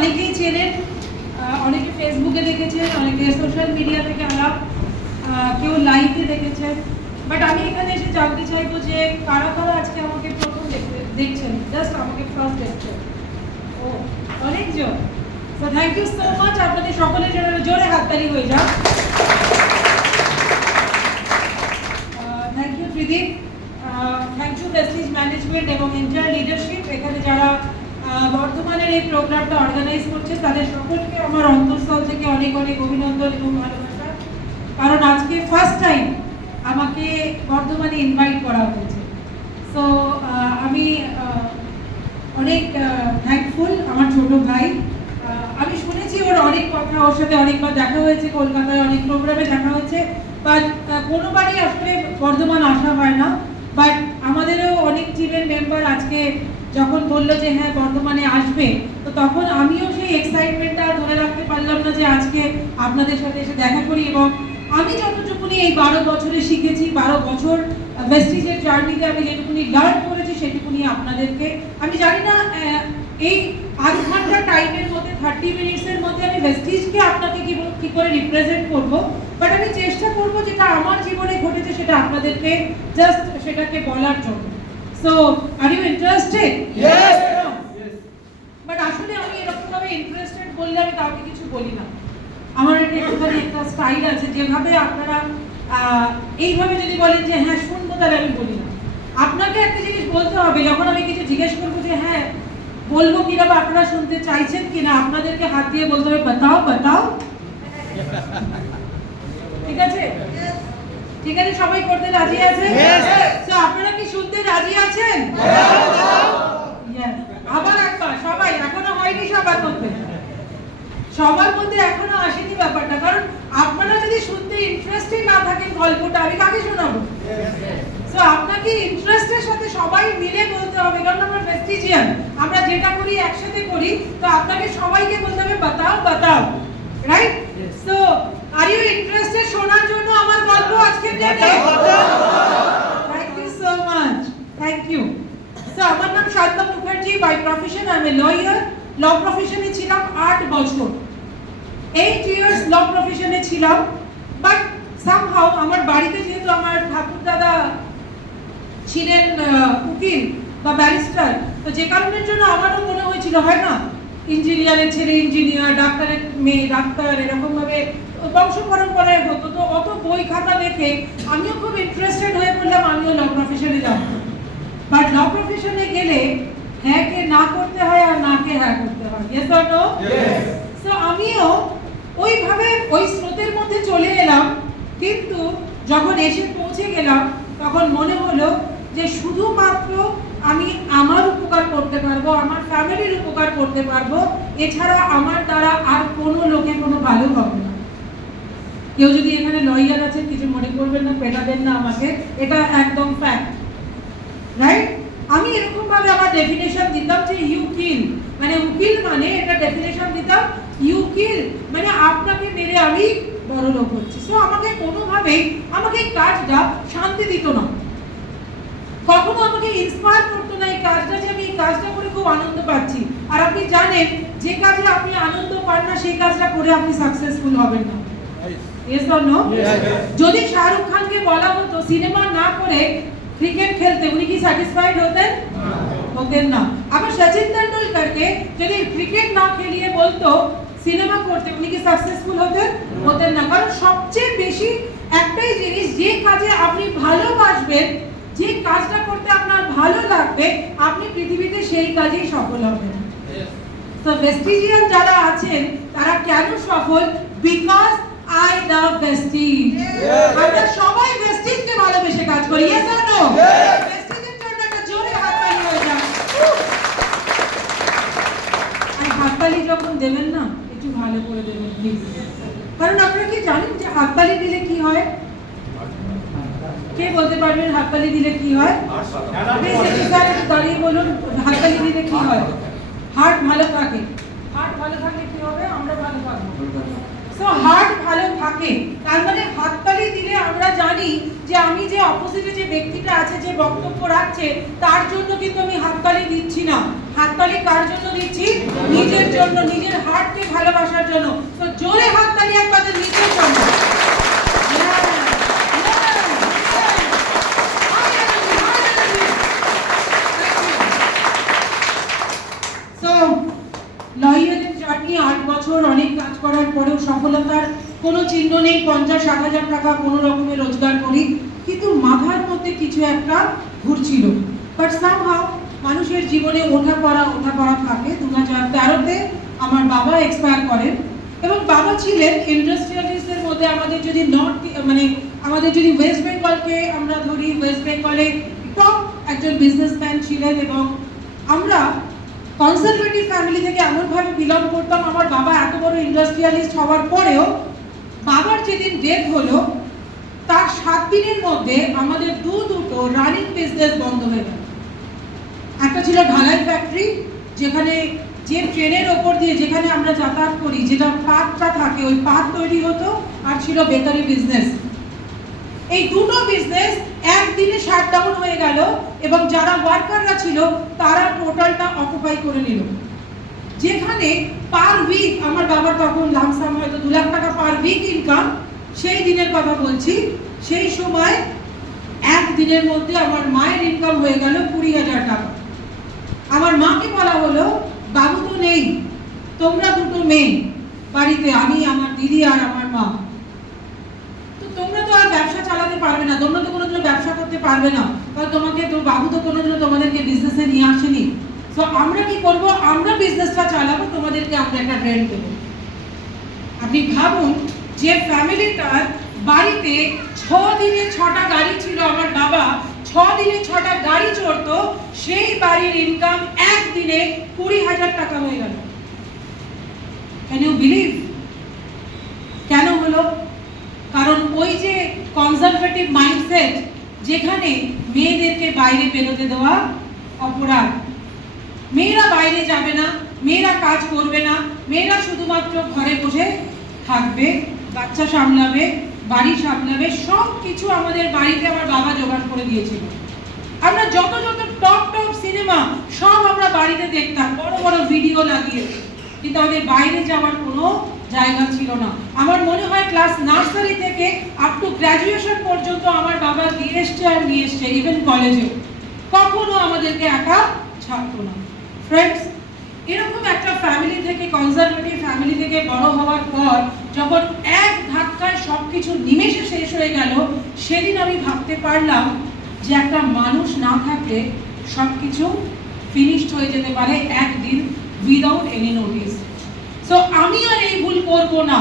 অনেকেই চেনেন, অনেকে ফেসবুকে দেখেছেন, অনেকে সোশ্যাল মিডিয়া থেকে আলাপ, কেউ লাইভে দেখেছেন। বাট আমি এখানে এসে জানতে চাইবো যে কারা কারা আজকে আমাকে প্রথম দেখছেন, জাস্ট আমাকে ফার্স্ট দেখছেন। ও অনেকজন। So thank you so much, আপনাদের সকলের জন্য জোরে হাততালি হয়ে যাক। Thank you Tridip, thank you Prestige management এবং এন্টায়ার লিডারশিপ। এখানে যারা বর্তমানের এই প্রোগ্রামটা অর্গানাইজ করছে তাদের সকলকে আমার অন্তঃস্থল থেকে অনেক অনেক অভিনন্দন এবং ভালোবাসা। কারণ আজকে ফার্স্ট টাইম আমাকে বর্ধমানে ইনভাইট করা হয়েছে। সো আমি অনেক থ্যাঙ্কফুল। আমার ছোট ভাই, আমি শুনেছি ওর অনেক কথা, ওর সাথে অনেকবার দেখা হয়েছে, কলকাতায় অনেক প্রোগ্রামে দেখা হয়েছে, বাট কোনোবারই আসলে বর্ধমান আসা হয় না। বাট আমাদেরও অনেক টিমের মেম্বার আজকে যখন বললো যে হ্যাঁ বর্ধমানে আসবে, তো তখন আমিও সেই এক্সাইটমেন্টটা ধরে রাখতে পারলাম না যে আজকে আপনাদের সাথে এসে দেখা করি। এবং আমি যতটুকুনি এই 12 বছরে শিখেছি, 12 বছর ভেস্টিজের জার্নিতে আমি যেটুকুনি লার্ন করেছি সেটুকুনি আপনাদেরকে, আমি জানি না এই আধ ঘন্টা টাইমের মধ্যে 30 মিনিটসের মধ্যে আমি ভেস্টিজকে আপনাকে কি করে রিপ্রেজেন্ট করব, বাট আমি চেষ্টা করব যেটা আমার জীবনে ঘটেছে সেটা আপনাদেরকে জাস্ট সেটাকে বলার জন্য। So are you interested? Yes. But আসলে আমি এরকম ভাবে ইন্টারেস্টেড বললে আমি কাউকে কিছু বলি না। আমার একটুখানি একটা স্টাইল আছে, যেভাবে আপনারা এইভাবে যদি বলেন যে হ্যাঁ শুনবো, তাহলে আমি বলি না। আপনাকে একটা জিনিস বলতে হবে, যখন আমি কিছু জিজ্ঞেস করবো যে হ্যাঁ বলবো কিনা বা আপনারা শুনতে চাইছেন কিনা, আপনাদেরকে হাত দিয়ে বলতে হবে বাতাও বাতাও। ঠিক আছে? ঠিক আছে, সবাই করতে রাজি আছেন? তো আপনারা কি শুনতে রাজি আছেন? আবার একবার সবাই, এখনো হয়নি সবার মধ্যে, সবার মধ্যে এখনো আসেনি ব্যাপারটা। কারণ আপনারা যদি শুনতে ইন্টারেস্টেড না থাকেন গল্পটা আমি কাকে শোনাবো? সো আপনাকে ইন্টারেস্টের সাথে সবাই মিলে বলতে হবে, কারণ আমরা ভেস্টিজিয়ান, আমরা যেটা করি একসাথে করি। তো আপনাকে সবাইকে বলতে হবে বাতাও বাতাও, right? So are you interested শোনার জন্য আমার গল্প আজকের দিনে? Thank you so much, thank you. So আমার নাম Shanta Mukherjee, by profession I am a lawyer. Law প্রফেশনে ছিলাম 8 বছর, 8 ইয়ার্স ল প্রফেশনে ছিলাম। বাট সামহাউ আমার বাড়িতে যেহেতু আমার ঠাকুর দাদা ছিলেন উকিল বা ব্যারিস্টার, তো যে কারণের জন্য আমারও মনে হয়েছিল হয় না ইঞ্জিনিয়ারের ছেলে ইঞ্জিনিয়ার, ডাক্তারের মেয়ে ডাক্তার, এরকম ভাবে বংশ পরম্পরায় হতো। তো অত বই খাতা দেখে আমিও খুব ইন্টারেস্টেড হয়ে পড়লাম, আমিও ল প্রফেশনে যাব। বাট ল প্রফেশনে গেলে হ্যাঁ কে না করতে হয় আর না কে হ্যাঁ করতে হয়। Yes or no? সো আমিও ওইভাবে ওই স্রোতের মধ্যে চলে এলাম। কিন্তু যখন এসে পৌঁছে গেলাম তখন মনে হলো যে শুধুমাত্র আমি আমার উপকার করতে পারবো, আমার ফ্যামিলির উপকার করতে পারবো, এছাড়া আমার দ্বারা আর কোনো লোকে কোনো ভালো হবে না। কেউ যদি এখানে লয়ার আছেন কিছু মনে করবেন না, পেটাবেন না আমাকে, এটা একদম ফ্যাক্ট, রাইট? আমি এরকম ভাবে আমার ডেফিনেশন দিতাম যে ইউ কিল, মানে উকিল মানে এটা ডেফিনেশন দিতাম ইউ কিল মানে আপনাকে মেরে আমি বড় লোক হচ্ছি। সো আমাকে কোনোভাবেই আমাকে এই কাজটা শান্তি দিত না, কখনো আমাকে ইন্সপায়ার করতো না এই কাজটা, যে আমি এই কাজটা করে খুব আনন্দ পাচ্ছি। আর আপনি জানেন যে কাজে আপনি আনন্দ পান না সেই কাজটা করে আপনি সাকসেসফুল হবেন না। Yes or no? যদি শাহরুখ খানকে বলা হতো সিনেমা না করে ক্রিকেট খেলতে, উনি কি স্যাটিসফাইড হতেন? হতেন না। আবার সচিন তেন্ডুলকরকে যদি ক্রিকেট না খেলিয়ে বলতো সিনেমা করতে, উনি কি সাকসেসফুল হতেন? হতেন না। কারণ সবচেয়ে বেশি একটাই জিনিস, যে কাজে আপনি ভালোবাসবেন, যে কাজটা করতে আপনার ভালো লাগবে, আপনি পৃথিবীতে সেই কাজেই সফল হবেন। তো ভেস্টিজিয়ান যারা আছেন তারা কেন সফল? Because I love Vestige. আমরা সবাই ভেস্টিজকে ভালোবেসে কাজ করি। Yes or no? ভেস্টিজের জন্য একটা জোরে হাততালি হয়ে যাক। আর হাততালি যখন দেবেন না একটু ভালো করে দেবেন প্লিজ। কারণ আপনারা কি জানেন যে হাততালি দিলে কি হয়? কে বলতে পারবেন হাততালি দিলে কি হয়? দাঁড়িয়ে বলুন হাততালি দিলে কি হয়? হার্ট ভালো থাকে। হার্ট ভালো থাকলে কি হবে? আমরা ভালো থাকবো। সো হার্ট ভালো থাকে, তার মানে হাততালি দিলে আমরা জানি যে আমি যে অপোজিটে যে ব্যক্তিটা আছে, যে বক্তব্য রাখছে, তার জন্য কিন্তু আমি হাততালি দিচ্ছি না। হাততালি কার জন্য দিচ্ছি? নিজের জন্য, নিজের হার্টকে ভালোবাসার জন্য। তো জোরে হাততালি একবারে নিজের জন্য। লরিয়ালের জার্নি 8 বছর অনেক কাজ করার পরেও সফলতার কোনো চিহ্ন নেই। 50-60 হাজার টাকা কোনো রকমে রোজগার করি, কিন্তু মাথার মধ্যে কিছু একটা ঘুরছিল। বাট সামহাউ মানুষের জীবনে ওঠা পড়া থাকে। 2013-তে আমার বাবা এক্সপায়ার করেন, এবং বাবা ছিলেন ইন্ডাস্ট্রিয়ালিস্টদের মধ্যে আমাদের যদি আমাদের যদি ওয়েস্ট বেঙ্গলকে আমরা ধরি, ওয়েস্ট বেঙ্গলে টপ একজন বিজনেসম্যান ছিলেন। এবং আমরা কনজারভেটিভ ফ্যামিলি থেকে এমনভাবে বিলং করতাম, আমার বাবা এত বড় ইন্ডাস্ট্রিয়ালিস্ট হওয়ার পরেও বাবার যেদিন ডেথ হলো তার 7 দিনের মধ্যে আমাদের দুটো রানিং বিজনেস বন্ধ হয়ে গেল। একটা ছিল ঢালাই ফ্যাক্টরি, যেখানে যে ট্রেনের ওপর দিয়ে যেখানে আমরা যাতায়াত করি, যেটা পাতটা থাকে, ওই পাত তৈরি হতো। আর ছিল বেকারি বিজনেস। এই দুটো বিজনেস একদিনে শাটডাউন হয়ে গেল, এবং যারা ওয়ার্কাররা ছিল তারা টোটালটা অকুপাই করে নিল। যেখানে পার উইক আমার বাবার তখন লামসাম হয়তো 2 লাখ টাকা পার উইক ইনকাম, সেই দিনের কথা বলছি। সেই সময় একদিনের মধ্যে আমার মায়ের ইনকাম হয়ে গেল 20,000 টাকা। আমার মাকে বলা হলো, বাবু তো নেই, তোমরা দুটো মেয়ে বাড়িতে, আমি, আমার দিদি আর আমার মা, তো তোমরা তো আর ব্যবসা চালাতে পারবে না, তোমরা তো কোনোদিনও ব্যবসা করতে পারবে না, কারণ তোমাকে তো বাবু তো কোনোদিনও তোমাদেরকে বিজনেসে নিয়ে আসেনি। তো আমরা কি করব? আমরা বিজনেসটা চালাবো, তোমাদেরকে আমরা একটা রেন্ট দেবো। আপনি ভাবুন যে ফ্যামিলিটার বাড়িতে 6 দিনে 6টা গাড়ি ছিল। আমার বাবা 6 দিনে 6টা গাড়ি চড়তো, সেই বাড়ির ইনকাম একদিনে 20,000 টাকা হয়ে গেল। Can you believe? কেন হলো? কারণ ওই যে কনজারভেটিভ মাইন্ডসেট, যেখানে মেয়েদেরকে বাইরে বেরোতে দেওয়া অপরাধ, মেয়েরা বাইরে যাবে না, মেয়েরা কাজ করবে না, মেয়েরা শুধুমাত্র ঘরে বসে থাকবে, বাচ্চা সামলাবে, বাড়ি সামলাবে, সব কিছু আমাদের বাড়িতে আমার বাবা জোগাড় করে দিয়েছিল। আমরা যত টপ সিনেমা সব আমরা বাড়িতে দেখতাম, বড় বড় ভিডিও লাগিয়ে, কিন্তু আমাদের বাইরে যাওয়ার কোনো জায়গা ছিল না। আমার মনে হয় ক্লাস নার্সারি থেকে আপ টু গ্র্যাজুয়েশন পর্যন্ত আমার বাবা দিয়ে এসছে আর নিয়ে এসছে, ইভেন কলেজেও কখনো আমাদেরকে একা ছাড়তো না। ফ্রেন্ডস, এরকম একটা ফ্যামিলি থেকে, কনজারভেটিভ ফ্যামিলি থেকে বড় হওয়ার পর যখন এক ধাক্কায় সবকিছু নিমেষে শেষ হয়ে গেল, সেদিন আমি ভাবতে পারলাম যে একটা মানুষ না থাকলে সবকিছু ফিনিশড হয়ে যেতে পারে একদিন, উইদাউট এনি নোটিস। সো আমি আর এই ভুল করব না,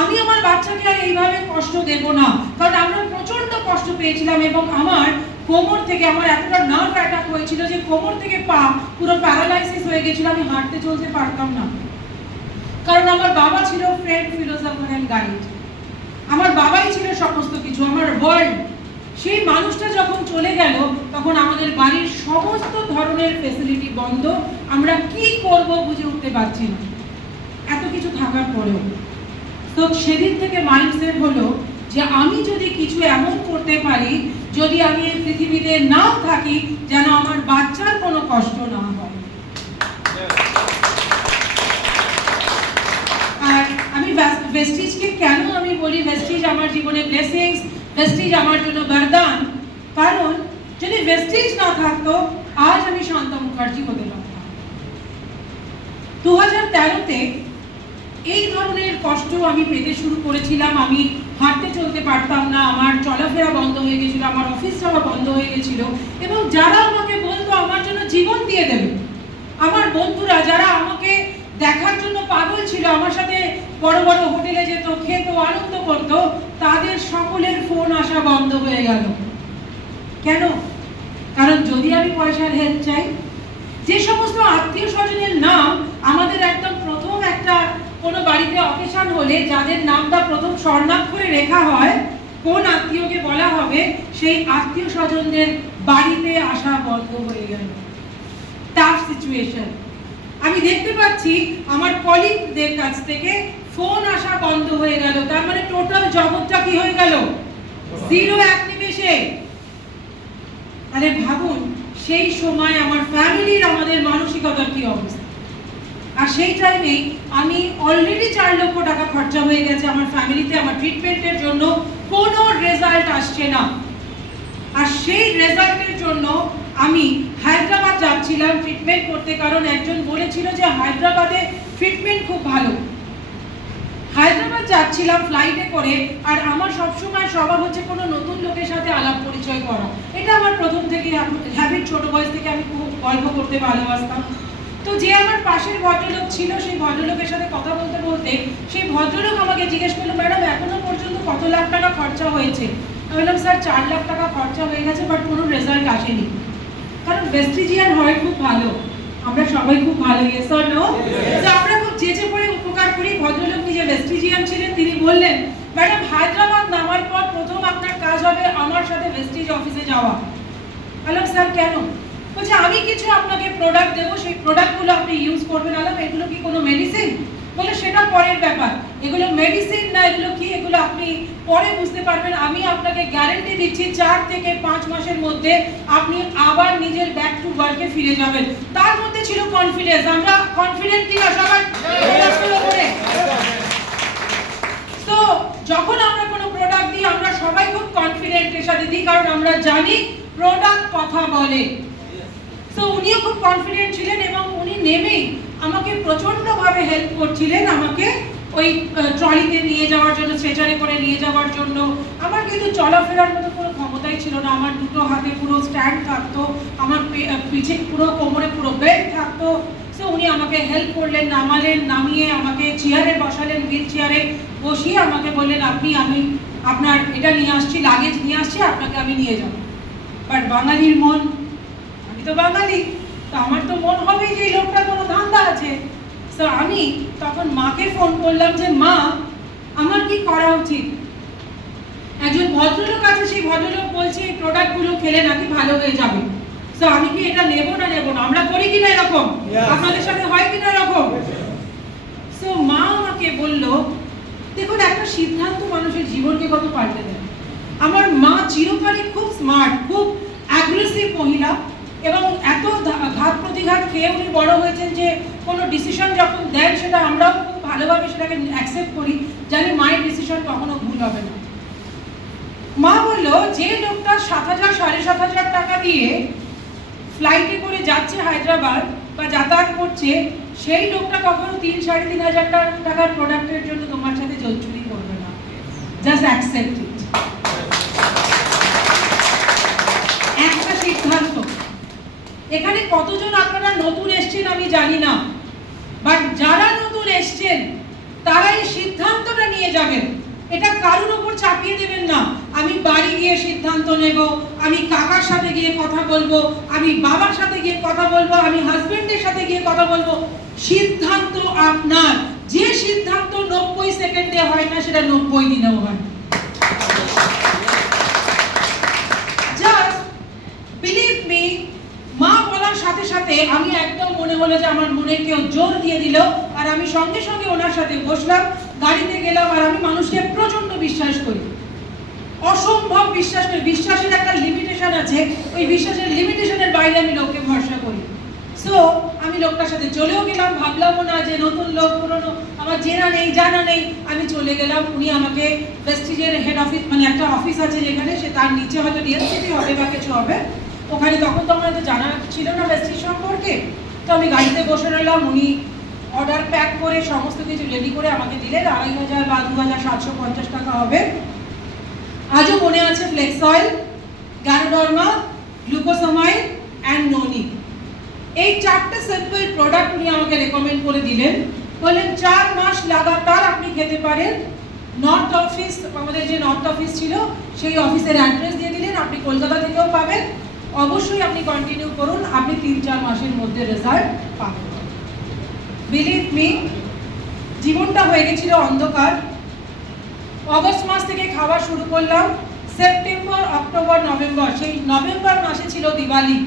আমি আমার বাচ্চাকে আর এইভাবে কষ্ট দেব না, কারণ আমরা প্রচন্ড কষ্ট পেয়েছিলাম। এবং আমার কোমর থেকে, আমার এতটা নার্ভ অ্যাটাক হয়েছিল যে কোমর থেকে পা পুরো প্যারালাইসিস হয়ে গেছিল, আমি হাঁটতে চলতে পারতাম না। কারণ আমার বাবা ছিল ফ্রেন্ড, ফিলোসফার এন্ড গাইড। আমার বাবাই ছিল সমস্ত কিছু, আমার ওয়ার্ল্ড। সেই মানুষটা যখন চলে গেল, তখন আমাদের বাড়ির সমস্ত ধরনের ফ্যাসিলিটি বন্ধ। আমরা কি করব বুঝে উঠতে পারছি না, এত কিছু থাকার পরেও। তো সেদিন থেকে মাইন্ডসেট হলো যে আমি যদি কিছু এমন করতে পারি, যদি আমি এই পৃথিবীতে নাও থাকি, যেন আমার বাচ্চার কোনো কষ্ট না হয়। আর আমি ভেস্টিজকে কেন আমি বলি ভেস্টিজ আমার জীবনে ব্লেসিংস, ভেস্টিজ আমার জন্য বরদান, কারণ যদি ভেস্টিজ না থাকতো আজ আমি শান্তা মুখার্জি হতে পারতাম। 2013-তে এই ধরনের কষ্ট আমি পেতে শুরু করেছিলাম। আমি হাঁটতে চলতে পারতাম না, আমার চলাফেরা বন্ধ হয়ে গেছিল, আমার অফিস যাওয়া বন্ধ হয়ে গেছিল। এবং যারা আমাকে বলতো আমার জন্য জীবন দিয়ে দেবে, আমার বন্ধুরা যারা আমাকে দেখার জন্য পাগল ছিল, আমার সাথে বড় বড় হোটেলে যেত, খেত, আনন্দ করতো, তাদের সকলের ফোন আসা বন্ধ হয়ে গেল। কেন? কারণ যদি আমি পয়সার হেল্প চাই, যে সমস্ত আত্মীয় স্বজনের নাম আমাদের একদম প্রথম একটা কোনো বাড়িতে অকেশন হলে যাদের নামটা প্রথম স্বর্ণাক্ষরে লেখা হয়, কোন আত্মীয়কে বলা হবে, সেই আত্মীয় স্বজনদের বাড়িতে আসা বন্ধ হয়ে গেল। Tough situation. আমি দেখতে পাচ্ছি আমার কলিগদের কাছ থেকে ফোন আসা বন্ধ হয়ে গেল। তার মানে টোটাল জগৎটা কি হয়ে গেল? জিরো এক নিমেষে। আরে ভাবুন সেই সময় আমার ফ্যামিলির, আমাদের মানসিকতার কি অবস্থা। আর সেই টাইমে আমি অলরেডি 4 লক্ষ টাকা খরচা হয়ে গেছে আমার ফ্যামিলিতে, আমার ট্রিটমেন্টের জন্য কোনো রেজাল্ট আসছে না। আর সেই রেজাল্টের জন্য আমি হায়দ্রাবাদ যাচ্ছিলাম ট্রিটমেন্ট করতে, কারণ একজন বলেছিল যে হায়দ্রাবাদে ট্রিটমেন্ট খুব ভালো। হায়দ্রাবাদ যাচ্ছিলাম ফ্লাইটে করে, আর আমার সবসময় স্বভাব হচ্ছে কোনো নতুন লোকের সাথে আলাপ পরিচয় করা। এটা আমার প্রথম থেকে হ্যাবিট, ছোট বয়স থেকে আমি খুব গল্প করতে ভালোবাসতাম। তো যে আমার পাশের ভদ্রলোক ছিল, সেই ভদ্রলোকের সাথে কথা বলতে বলতে সেই ভদ্রলোক আমাকে জিজ্ঞেস করলো, ম্যাডাম এখনো পর্যন্ত কত লাখ টাকা খরচা হয়েছে? আমি বললাম, স্যার 4 লাখ টাকা খরচা হয়ে গেছে, বাট কোনো রেজাল্ট আসেনি। কারণ ভেস্টিজিয়ান হয় খুব ভালো, আমরা সবাই খুব ভালো, ইয়েস অর নো? তো আমরা খুব যেচে পড়ে উপকার করি। ভদ্রলোক নিজে ভেস্টিজিয়ান ছিলেন, তিনি বললেন, ম্যাডাম হায়দ্রাবাদ নামার পর প্রথম আপনার কাজ হবে আমার সাথে ভেস্টিজ অফিসে যাওয়া। বললাম, স্যার কেন? বলছে, আমি কিছু আপনাকে প্রোডাক্ট দেবো, সেই প্রোডাক্টগুলো আপনি ইউজ করবেন। বললাম, এগুলো কি কোনো মেডিসিন? বলে, সেটা পরের ব্যাপার, এগুলো মেডিসিন না, এগুলো কি, এগুলো আপনি পরে বুঝতে পারবেন। আমি আপনাকে গ্যারান্টি দিচ্ছি 4 থেকে 5 মাসের মধ্যে আপনি আবার নিজের ব্যাক টু ওয়ার্কে ফিরে যাবেন। তার মধ্যে ছিল কনফিডেন্স। আমরা কনফিডেন্ট কিনা সবাই? তো যখন আমরা কোনো প্রোডাক্ট দিই, আমরা সবাই খুব কনফিডেন্টের সাথে দিই, কারণ আমরা জানি প্রোডাক্ট কথা বলে। তো উনিও খুব কনফিডেন্ট ছিলেন এবং উনি নেমেই আমাকে প্রচন্ডভাবে হেল্প করছিলেন, আমাকে ওই ট্রলিতে নিয়ে যাওয়ার জন্য, স্ট্রেচারে করে নিয়ে যাওয়ার জন্য। আমার কিন্তু চলাফেরার মতো কোনো ক্ষমতাই ছিল না। আমার দুটো হাতে পুরো স্ট্যান্ড থাকতো, আমার পিছে পুরো, কোমরে পুরো বেল্ট থাকতো। সো উনি আমাকে হেল্প করলেন, নামালেন, নামিয়ে আমাকে চেয়ারে বসালেন, হুইল চেয়ারে বসিয়ে আমাকে বললেন, আমি আপনার এটা নিয়ে আসছি, লাগেজ নিয়ে আসছি, আপনাকে আমি নিয়ে যাবো। বাট বাঙালির মন, আমি তো বাঙালি, তো আমার তো মন হবে যে এই লোকটার কোনো ধান্দা আছে। তো আমি তখন মাকে ফোন করলাম যে, মা আমার কি করা উচিত? একজন ভদ্রলোক আছে, সেই ভদ্রলোক বলছে এই প্রোডাক্টগুলো খেলে নাকি ভালো হয়ে যাবে। তো আমি কি এটা নেবো না নেবো না? আমরা করি কিনা এরকম? আপনাদের সাথে হয় কিনা এরকম? তো মা আমাকে বলল, দেখুন একটা সিদ্ধান্ত মানুষের জীবনকে কত পাল্টে দেয়। আমার মা চিরকালই খুব স্মার্ট, খুব অ্যাগ্রেসিভ মহিলা, এবং এত ঘাত প্রতিঘাত খেয়ে উনি বড় হয়েছেন যে কোনো ডিসিশন যখন দেন সেটা আমরাও খুব ভালোভাবে সেটাকে অ্যাকসেপ্ট করি, জানি মায়ের ডিসিশন কখনো ভুল হবে না। মা বলল, যে লোকটা 7,000 7,500 টাকা দিয়ে ফ্লাইটে করে যাচ্ছে হায়দ্রাবাদ বা যাতায়াত করছে, সেই লোকটা কখনো 3-3,500 টাকার প্রোডাক্টের জন্য তোমার সাথে জলচুরি করবে না। Just accept it. একটা সিদ্ধান্ত। এখানে কতজন আপনারা নতুন এসছেন আমি জানি না, বাট যারা নতুন এসছেন তারা এই সিদ্ধান্তটা নিয়ে যাবেন। এটা কারোর উপর চাপিয়ে দেবেন না। আমি বাড়ি গিয়ে সিদ্ধান্ত নেব, আমি কাকার সাথে গিয়ে কথা বলবো, আমি বাবার সাথে গিয়ে কথা বলবো, আমি হাজবেন্ডের সাথে গিয়ে কথা বলবো। সিদ্ধান্ত আপনার। যে সিদ্ধান্ত 90 সেকেন্ডে হয় না, সেটা 90 দিনেও হয়। জাস্ট বিলিভ মি, মা বলার সাথে সাথে আমি একদম মনে হলো যে আমার মনে কেউ জোর দিয়ে দিল, আর আমি সঙ্গে সঙ্গে ওনার সাথে বসলাম, গাড়িতে গেলাম। আর আমি মানুষকে প্রচন্ড বিশ্বাস করি, অসম্ভব বিশ্বাস করি। বিশ্বাসের একটা লিমিটেশন আছে, ওই বিশ্বাসের লিমিটেশনের বাইরে আমি লোককে ভরসা করি। সো আমি লোকটার সাথে চলেও গেলাম, ভাবলামও না যে নতুন লোক, পুরনো, আমার চেনা নেই, জানা নেই। আমি চলে গেলাম। উনি আমাকে প্রেস্টিজের হেড অফিস, মানে একটা অফিস আছে যেখানে, সে তার নিচে হয়তো ডিএসসিপি হবে বা কিছু হবে, ওখানে তখন তো আমার তো জানা ছিল না প্রেস্টিজ সম্পর্কে। তো আমি গাড়িতে বসে রইলাম। উনি অর্ডার প্যাক করে সমস্ত কিছু রেডি করে আমাকে দিলেন। 2,500 বা 2,750 টাকা হবে। আজও মনে আছে, flex oil, ganoderma, glucosamine and noni, এই 4টে সিম্পল প্রোডাক্ট উনি আমাকে রেকমেন্ড করে দিলেন। বললেন 4 মাস লাগাতার আপনি খেতে পারেন। নর্থ অফিস, আমাদের যে নর্থ অফিস ছিল সেই অফিসের অ্যাড্রেস দিয়ে দিলেন, আপনি কলকাতা থেকেও পাবেন। অবশ্যই আপনি কন্টিনিউ করুন, আপনি 3-4 মাসের মধ্যে রেজাল্ট পাবেন। বিলিভ মি, জীবনটা হয়ে গেছিল অন্ধকার। অগস্ট মাস থেকে খাওয়া শুরু করলাম। সেপ্টেম্বর, অক্টোবর, নভেম্বর, সেই নভেম্বর মাসে ছিল দিওয়ালি।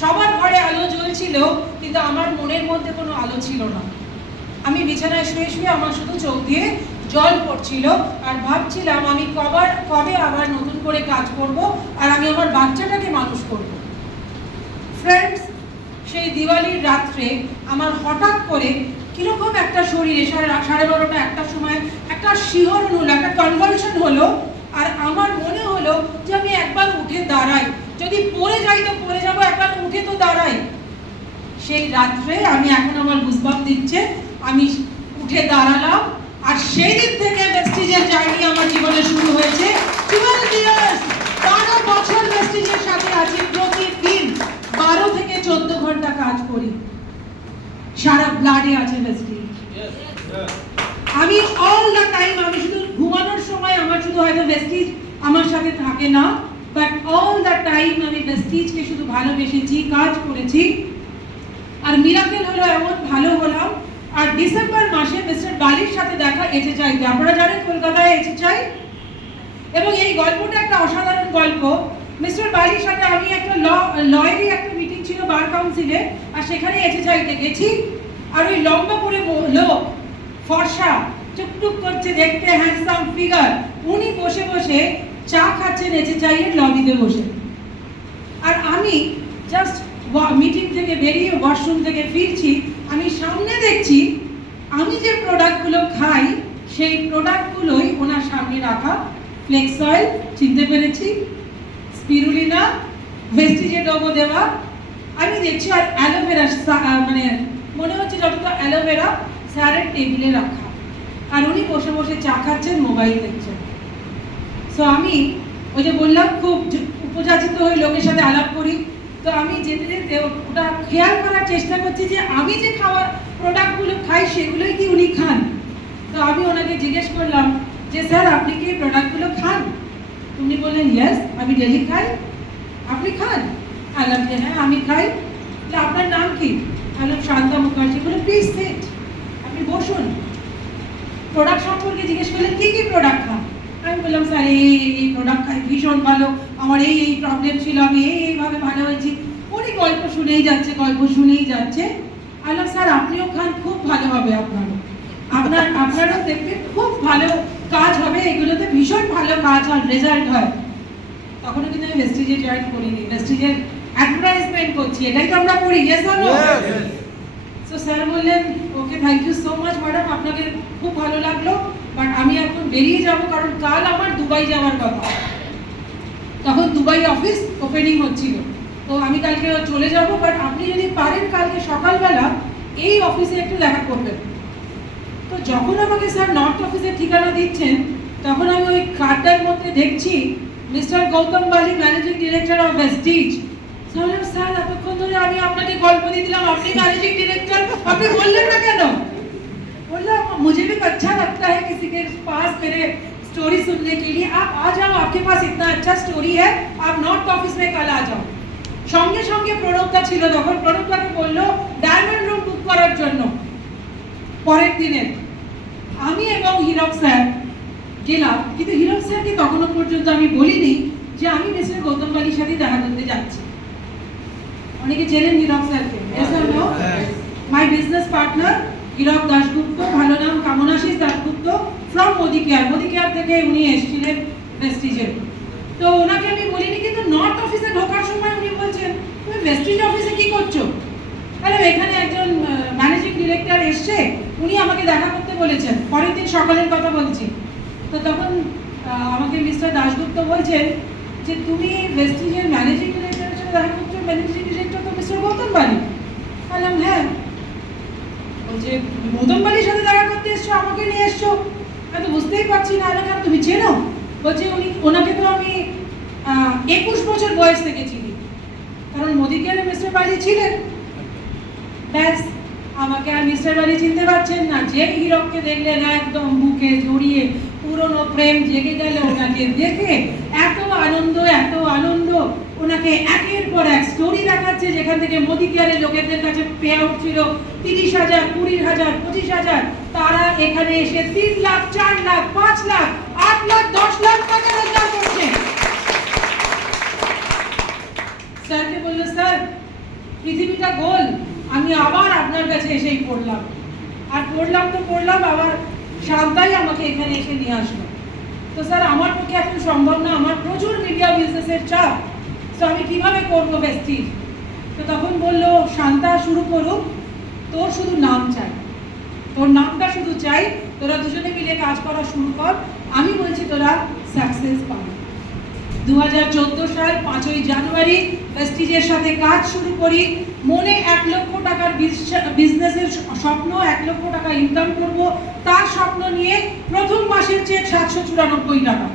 সবার ঘরে আলো জ্বলছিল, কিন্তু আমার মনের মধ্যে কোনো আলো ছিল না। আমি বিছানায় শুয়ে শুয়ে আমার শুধু চোখ দিয়ে জল পড়ছিল আর ভাবছিলাম আমি কবে আবার নতুন করে কাজ করব আর আমি আমার বাচ্চাটাকে মানুষ করব। ফ্রেন্ডস, সেই দিওয়ালির রাত্রে আমার হঠাৎ করে কিরকম একটা শরীরে 12:30টা একটার সময় একটা শিহরণ হলো, একটা কনভালশন হলো, আর আমার মনে হলো যে আমি একবার উঠে দাঁড়াই, যদি পড়ে যাই তো পড়ে যাবো, একবার উঠে তো দাঁড়াই। সেই রাত্রে আমি এখন আমার গুজবাম্প দিচ্ছে, আমি উঠে দাঁড়ালাম আর সেই দিন থেকে ভেস্টিজের জার্নি আমার জীবনে শুরু হয়েছে। 12 ইয়ার্স, 12 বছর ভেস্টিজের সাথে আছি, প্রতিদিন 12 থেকে 14 ঘন্টা কাজ করি, সারা ব্লাডে আছে ভেস্টিজ। আমি অল দ্য টাইম, আমি শুধু ঘুমানোর সময় আমার শুধু হয়তো ভেস্টিজ আমার সাথে থাকে না, বাট অল দ্য টাইম আমি ভেস্টিজকে শুধু ভালোবেসেছি, কাজ করেছি। আর মিরাকেল হলো এমন ভালো হলাম, আর ডিসেম্বর মাসে মিস্টার বালির সাথে দেখা HHI-তে, আপনারা জানেন কলকাতায় HHI, এবং এই গল্পটা একটা অসাধারণ গল্প। মিস্টার বালির সাথে আমি একটা লয়েরই একটা মিটিং ছিল বার কাউন্সিলে, আর সেখানে HHI-তে গেছি। আর ওই লম্বা করে লোক, ফর্সা, টুকটুক করছে দেখতে, হ্যান্ডসাম ফিগার, উনি বসে বসে চা খাচ্ছেন HHI-এর লবিতে বসে। আর আমি জাস্ট মিটিং থেকে বেরিয়ে ওয়াশরুম থেকে ফিরছি, আমি সামনে দেখছি আমি যে প্রোডাক্টগুলো খাই সেই প্রোডাক্টগুলোই ওনার সামনে রাখা। ফ্লেক্স অয়েল চিনতে পেরেছি, স্পিরুলিনা, ভেস্টিজের লোগো দেওয়া, আমি দেখছি। আর অ্যালোভেরা, মানে মনে হচ্ছে যতটা অ্যালোভেরা স্যারের টেবিলে রাখা, আর উনি বসে বসে চা খাচ্ছেন, মোবাইল দেখছেন। সো আমি ওই যে বললাম খুব উপযাচিত হয়ে লোকের সাথে আলাপ করি, তো আমি যেতে যেতে ওটা খেয়াল করার চেষ্টা করছি যে আমি যে খাওয়ার প্রোডাক্টগুলো খাই সেগুলোই কি উনি খান। তো আমি ওনাকে জিজ্ঞেস করলাম যে স্যার আপনি কি এই প্রোডাক্টগুলো খান? উনি বললেন ইয়েস, আমি ডেলি খাই। আপনি খান? বললাম যে হ্যাঁ আমি খাই। আপনার নাম কি? বললাম শান্তা মুখার্জি। বলে প্লিজ সিট, আপনি বসুন। প্রোডাক্ট সম্পর্কে জিজ্ঞেস করলেন কি কি প্রোডাক্ট খান। আমি বললাম স্যার এই প্রোডাক্ট খাই, ভীষণ ভালো, আমার এই প্রবলেম ছিল, আমি এইভাবে ভালো হয়েছি। উনি গল্প শুনেই যাচ্ছে। বললাম স্যার আপনিও খান, খুব ভালো হবে আপনারও দেখবেন খুব ভালো কাজ হবে, এগুলোতে ভীষণ ভালো কাজ আর রেজাল্ট হয়। তখনও কিন্তু আমি ভেস্টিজে জয়েন করিনি, ভেস্টিজের অ্যাডভার্টাইজমেন্ট করছি, এটাই তো আমরা করি। Yes or no? So sir বললেন okay thank you so much madam, আপনাকে খুব ভালো লাগলো, বাট আমি এখন বেরিয়ে যাব, কারণ কাল আমার দুবাই যাওয়ার কথা। তখন দুবাই অফিস ওপেনিং হচ্ছিল, তো আমি কালকে চলে যাব, বাট আপনি যদি পারেন কালকে সকালবেলা এই অফিসে একটু দেখা করবেন। তো যখন আমাকে স্যার নর্থ অফিসের ঠিকানা দিচ্ছেন, তখন আমি ওই কার্ডটার মধ্যে দেখছি মিস্টার গৌতম বালি, managing director of Vestige. Sir এতক্ষণ ধরে আমি আপনাকে গল্প দিয়ে দিলাম, আপনি ম্যানেজিং ডিরেক্টর, আপনি বললেন না কেন? बोला मुझे भी अच्छा लगता है किसी के पास मेरे स्टोरी सुनने के लिए, आप आ जाओ, आपके पास इतना अच्छा स्टोरी है, आप नॉर्थ ऑफिस में कल आ जाओ। সঙ্গে সঙ্গে প্রণবদা ছিল, তখন প্রণবদাকে বললো ডায়মন্ড রুম বুক করার জন্য পরের দিনে। আমি এবং হীরক স্যার গেলাম, কিন্তু হীরক স্যারকে তখনো পর্যন্ত আমি বলিনি যে আমি মিস্টার গৌতম বালির সাথে দেখা করতে যাচ্ছি। অনেকে চেনেন হীরক স্যারকে, মাই বিজনেস পার্টনার হীরক দাশগুপ্ত, ভালো নাম কামনাশিস দাশগুপ্ত, ফ্রম মোদিকেয়ার থেকে উনি এসেছিলেন ভেস্টিজে। তো ওনাকে আমি বলিনি, কিন্তু নর্থ অফিসে ঢোকার সময় উনি বলছেন তুমি ভেস্টিজ অফিসে কি করছো? তাহলে এখানে একজন ম্যানেজিং ডিরেক্টর এসছে, উনি আমাকে দেখা করতে বলেছেন, পরের দিন সকালের কথা বলছি। তো তখন আমাকে মিস্টার দাশগুপ্ত বলছেন যে তুমি ভেস্টিজের ম্যানেজিং ডিরেক্টরের সাথে দেখা করছো, ম্যানেজিং ডিরেক্টর তো মিস্টার গৌতম বালি। বললাম হ্যাঁ। বলছে গৌতম বালির সাথে দেখা করতে এসছো, আমাকে নিয়ে এসছো, আমি তো বুঝতেই পারছি না। কেন তুমি চেনো? বলছে ওনাকে তো আমি 21 বছর বয়স থেকে চিনি, কারণ মোদিকেয়ারে মিস্টার বালি ছিলেন। ব্যাস, আমাকে আর মিস্টার বালি চিনতে পারছেন না। যে হীরককে দেখলেন একদম বুকে জড়িয়ে পুরনো প্রেম জেগে গেল ওনাকে দেখে, এত আনন্দ। ওনাকে একের পর এক স্টোরি দেখাচ্ছে, যেখান থেকে মোদিকেয়ারের লোকেদের কাছে পে আউট ছিল 30,000, 20,000, 25,000, তারা এখানে এসে 3 লাখ, 4 লাখ, 5 লাখ, 8 লাখ, 10 লাখ টাকা রোজগার করছে। স্যারকে বললো স্যার পৃথিবীটা গোল, আমি আবার আপনার কাছে এসেই পড়লাম। আর পড়লাম আবার শান্তাই আমাকে এখানে এসে নিয়ে আসলো। তো স্যার আমার পক্ষে এখন সম্ভব না, আমার প্রচুর মিডিয়া বিজনেসের চাপ, তো আমি কিভাবে করবো ভেস্টিজ? তো তখন বললো শান্তা শুরু করুক, তোর শুধু নাম চাই, তোর নামটা শুধু চাই, তোরা দুজনে মিলে কাজ করা শুরু কর, আমি বলছি তোরা সাকসেস পাবি। 2014 সাল 5ই জানুয়ারি ভেস্টিজের সাথে কাজ শুরু করি। মনে 1 লক্ষ টাকার বিজনেসের স্বপ্ন, 1 লক্ষ টাকা ইনকাম করব, তার স্বপ্ন নিয়ে প্রথম মাসের চেক 794 টাকা।